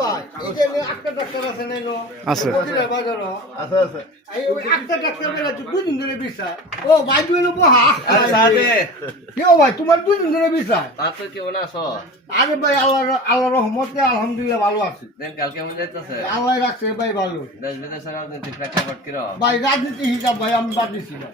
ভাই এই যে একটা ডাক্তার আছে না আছে। বাজারও আছে আছে এই একটা ডাক্তার বেলা দুই দিন ধরে বিচার ও ভাই দুই বহা কেউ ভাই তোমার 2 দিন ধরে বিচার তাতে কেমন আছো? আরে ভাই আল্লাহ রহমতে আলহামদুলিল্লাহ ভালো আছি দিনকাল কেমন যাইতেছে? আল্লাহ রাখছে ভাই ভালো দেশ বিদেশের রাজনীতি প্রেক্ষাপট কিরকম? ভাই রাজনীতি হিসাব ভাই আমি বাদ দিচ্ছি না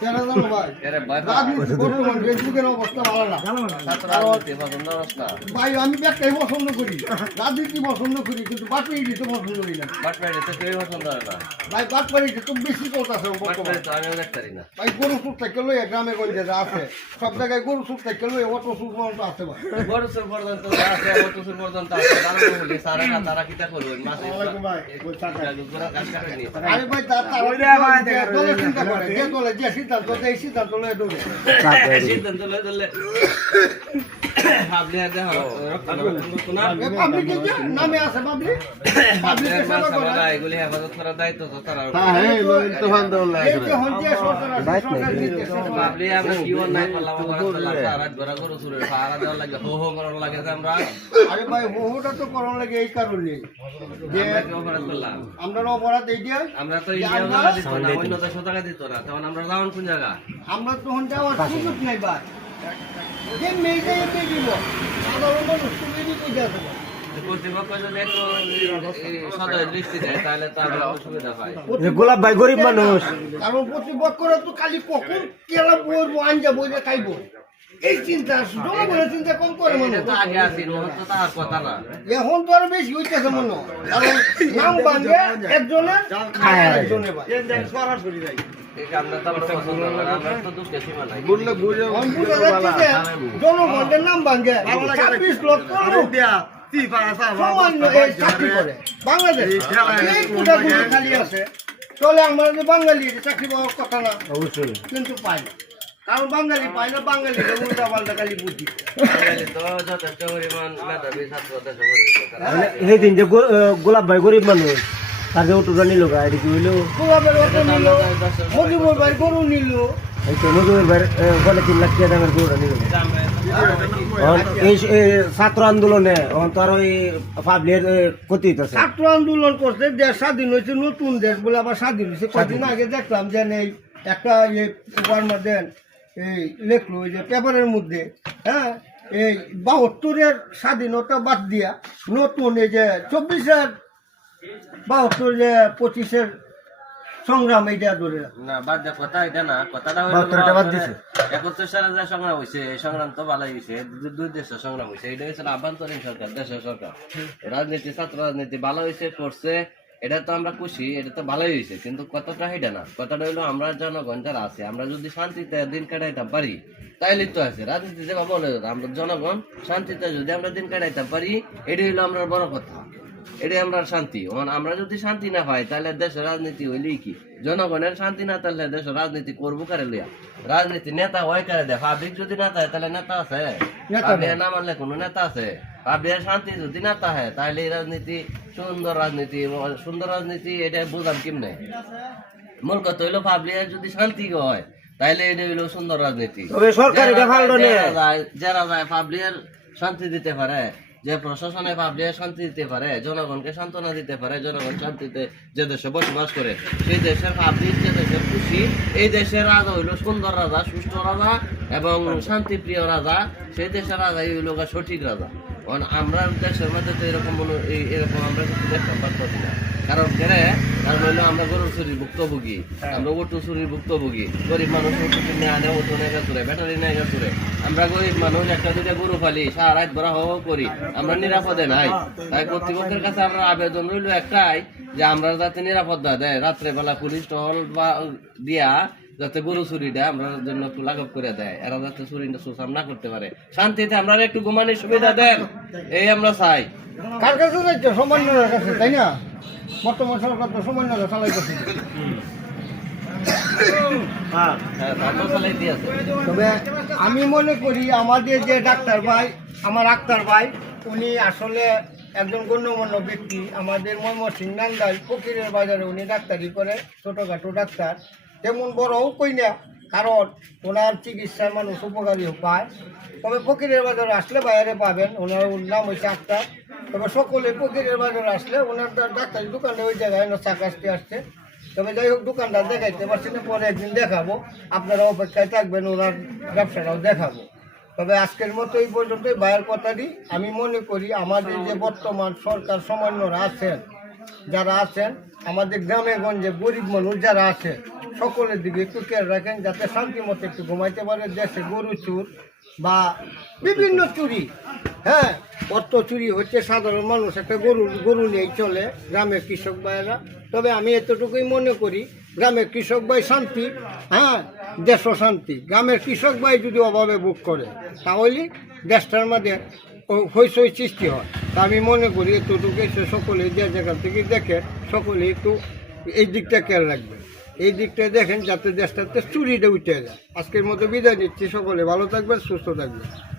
কেন জানো ভাই এরে ভয় পাও? রাজনীতি বর্তমান ফেসবুকের অবস্থা ভালো না ছাত্র রাজনীতি পছন্দ করছ না? ভাই আমি ব্যাগটাই পছন্দ করি রাজনীতি পছন্দ করি কিন্তু বাটপাড়ি দিতে পছন্দ করি না বাটপাড়ি তো কেউই পছন্দ করে না। ভাই বাটপাড়ি তো বেশি করতেছে বাটপাড়ি তো আমিও দেখতে পারি না। ভাই গরু সুখ থেকে লইয়া গ্রামে গঞ্জে যা আছে সব জায়গায় গরু সুখ থেকে লইয়া অত সুখ মতো আছে ভাই বড় সুর পর্যন্ত আছে, অত সুর পর্যন্ত আছে। তারা তো বলি, সারা না তারা কিটা করবে? মাসে পুরো কাজ কাটেনি। আরে ভাই দলের চিন্তা করে যে দলে যে সিদ্ধান্ত দেয় এই সিদ্ধান্ত লয়ে দৌড়ে সিদ্ধান্ত লয়ে ধরলে ভাবলে আর দেখো, না পাবলিকের যে নামে আছে পাবলিকের সেবা করে এগুলি হেফাজত করার দায়িত্ব তো তারা। হ্যাঁ হ্যাঁ তো ফান দাও এই যে হন্দিয়া সরকার আছে সরকার দিতে ভাবলি আমরা কি অন্যায় করলাম, সারা ঘোরা গরু চুরে সারা দেওয়ার লাগে, হো হো করার লাগে যে আমরা আরে ভাই ওটা তো করণ লাগে এই কারণে যে কি অপরাধ করলাম? আমরা অপরাধ এই যে আমরা তো ইন্ডিয়া টাকা দিত না, অন্য দেশে টাকা দিত না, তখন আমরা যাওয়ান কোন জায়গা? আমরা তখন যাওয়ার সুযোগ নাই ভাই যে মেয়েটা এমনি দিব সাধারণ মানুষ তুমি কই যাবে কর্তৃপক্ষ যদি একটু সদয় দৃষ্টি দেয় তাহলে তো আমরা সুবিধা পাই। গোলাপ ভাই গরিব মানুষ কারণ প্রতিপক্ষরা তো খালি কখন কেলা বলবো আনজা বইলে খাইবো এই চিন্তা জনগণের চিন্তা কম করে মনে এটা তো আগে আসি, মুহূর্ত তো আর কথা না। এখন তো আরো বেশি হইতেছে মনে হয়। কারণ নাম ভাঙে একজনের খায় একজনে ভাই সরাসরি যাই ঠিক আমরা তো আমরা পছন্দ করি না, আমরা তো দুঃখে সীমা নাই। বললে বুঝে বুঝা যাচ্ছে যে জনগণের নাম ভাঙে 26 লক্ষ লোক সামান্য এই চাকরি করে বাংলাদেশ এই কোটাগুলো খালি আছে চলে আমরা যে বাঙালি চাকরি পাওয়ার কথা না অবশ্যই কিন্তু পাই না কারণ বাঙালি পাই না বাঙালি উল্টা পাল্টা খালি বুদ্ধি বাঙালি তো যথেষ্ট পরিমাণ মেধাবী ছাত্র দেশে পরিচিত তারা। এই দিন যে গোলাপ ভাই গরিব মানুষ তাকে অটোটা নিল গাড়ি কি হইলো গোলাপের অটো নিল মজিবুর ভাই গরু নিল এই তো মজুর ভাই বলে 3 লাখ টাকা দামের গরুটা নিল এই ছাত্র আন্দোলনে তো আর ওই পাবলিকের ক্ষতি হইতেছে ছাত্র আন্দোলন করছে দেশ স্বাধীন হয়েছে নতুন দেশ বলে আবার স্বাধীন হয়েছে কদিন আগে দেখলাম যে এই একটা পেপার মধ্যে এই লেখলো ওই যে পেপারের মধ্যে হ্যাঁ এই 72-এর স্বাধীনতা বাদ দিয়া নতুন এই যে 24-এর 72 যে 25-এর সংগ্রাম এইটা ধরে না বাদ দে কথা, এটা না কথাটা বাহাত্তরটা বাদ দিছে। 71 সালে যে সংগ্রাম হয়েছে এই সংগ্রাম তো ভালোই হয়েছে, দুই দেশের সংগ্রাম হয়েছে। এটা হচ্ছে আভ্যন্তরীণ সরকার, দেশের সরকার। রাজনীতি ছাত্র রাজনীতি ভালো হয়েছে করছে, এটা তো আমরা খুশি, এটা তো ভালোই হয়েছে। কিন্তু কথাটা এটা না, কথাটা হইলো আমরা জনগণ যারা আছে আমরা যদি শান্তিতে দিন কাটাইতে পারি তাইলে তো আছে রাজনীতি যে মনে হতো আমরা জনগণ শান্তিতে যদি আমরা দিন কাটাইতে পারি এটাই হইলো আমরা বড় কথা, এটাই আমরা শান্তি। আমরা যদি শান্তি না পাই তাহলে দেশের রাজনীতি হইলেই কি? জনগণের শান্তি না থাকলে দেশের রাজনীতি করবো কারে লইয়া? রাজনীতি নেতা হয় কারে দেয়? পাবলিক যদি না থাকে তাহলে নেতা আছে? পাবলিক না মানলে কোনো নেতা আছে? পাবলিকের শান্তি যদি না থাকে তাহলে এই রাজনীতি সুন্দর রাজনীতি এটা বোঝাম কেমনে? মূল কথা হইলো পাবলিকের যদি শান্তি হয় তাহলে এটা হইলো সুন্দর রাজনীতি। তবে সরকার এটা ভালো না, যারা যায় পাবলিকের শান্তি দিতে পারে, যে প্রশাসনে পাবলিকের শান্তি দিতে পারে, জনগণকে সান্ত্বনা দিতে পারে, জনগণ শান্তিতে যে দেশে বসবাস করে সেই দেশের পাবলিক যে দেশের খুশি, এই দেশের রাজা হইল সুন্দর রাজা, সুষ্ঠু রাজা এবং শান্তিপ্রিয় রাজা। সেই দেশের রাজাই হইল সঠিক রাজা। আমরা দেশের মধ্যে তো এরকম এরকম আমরা কিন্তু দেখতে পারতেছি না। কারণ হইলো আমরা গরু চুরির ভুক্তভোগী, আমরা ওটু চুরির ভুক্তভোগী। গরিব মানুষ ওটু কিনে আনে, ওটু নেগা চুরে, ব্যাটারি নেগা চুরে। আমরা গরিব মানুষ একটা দুটা গরু ফালি, সারা রাত ভরা হওয়া করি, আমরা নিরাপদে নাই। তাই কর্তৃপক্ষের কাছে আমরা আবেদন রইল একটাই, যে আমরা যাতে নিরাপত্তা দেয়, রাত্রেবেলা পুলিশ টহল দিয়া যাতে গরু চুরিটা আমরা জন্য একটু লাঘব করে দেয়, এরা যাতে চুরিটা সুসাম না করতে পারে, শান্তিতে আমরা একটু ঘুমানোর সুবিধা দেন, এই আমরা চাই। কার কাছে যাচ্ছে? সামান্যের কাছে, তাই না? বর্তমান সরকার তো সামান্যরা চালাইতেছে। হ্যাঁ তা তো চালাই দিয়েছে। তবে আমি মনে করি আমাদের যে ডাক্তার ভাই, আমার আক্তার ভাই, উনি আসলে একজন গণ্যমান্য ব্যক্তি। আমাদের ময়মনসিংহ নান্দাইল ফকিরের বাজারে উনি ডাক্তারি করে, ছোটোখাটো ডাক্তার, তেমন বড়ও কই না, কারণ ওনার চিকিৎসায় মানুষ উপকারীও পায়। তবে ফকিরের বাজারে আসলে বাইরে পাবেন, ওনার নাম হচ্ছে আক্তার। তবে সকলে ফকিরের বাজারে আসলে ওনার ডাক্তারি দোকানে ওই জায়গায় চা কাশতে আসছে। তবে যাই হোক দোকানদার দেখাইতে পারছি না, পরে একদিন দেখাবো, আপনারা অপেক্ষায় থাকবেন, ওনার ব্যবসাটাও দেখাবো। তবে আজকের মতো এই পর্যন্তই ভাইয়ের কথাটি। আমি মনে করি আমাদের যে বর্তমান সরকার সমন্বয়রা আছেন, যারা আছেন আমাদের গ্রামে গঞ্জে গরিব মানুষ যারা আছে, সকলের দিকে একটু খেয়াল রাখেন যাতে শান্তি মতো একটু ঘুমাইতে পারে। দেশে গরু চুর বা বিভিন্ন চুরি, হ্যাঁ অর্থ চুরি হচ্ছে, সাধারণ মানুষ একটা গরু নিয়েই চলে গ্রামের কৃষক ভাইয়েরা। তবে আমি এতটুকুই মনে করি গ্রামের কৃষক ভাই শান্তি, হ্যাঁ দেশও শান্তি। গ্রামের কৃষক ভাই যদি অভাবে ভোগ করে তাহলে দেশটার মধ্যে হইচই সৃষ্টি হয়। তা আমি মনে করি এতটুকু এসে সকলে যে জায়গা থেকে দেখে সকলে একটু এই দিকটা খেয়াল রাখবে, এই দিকটা দেখেন যাতে দেশটাতে চুরিটা উঠে যায়। আজকের মতো বিদায় নিচ্ছি, সকলে ভালো থাকবেন, সুস্থ থাকবেন।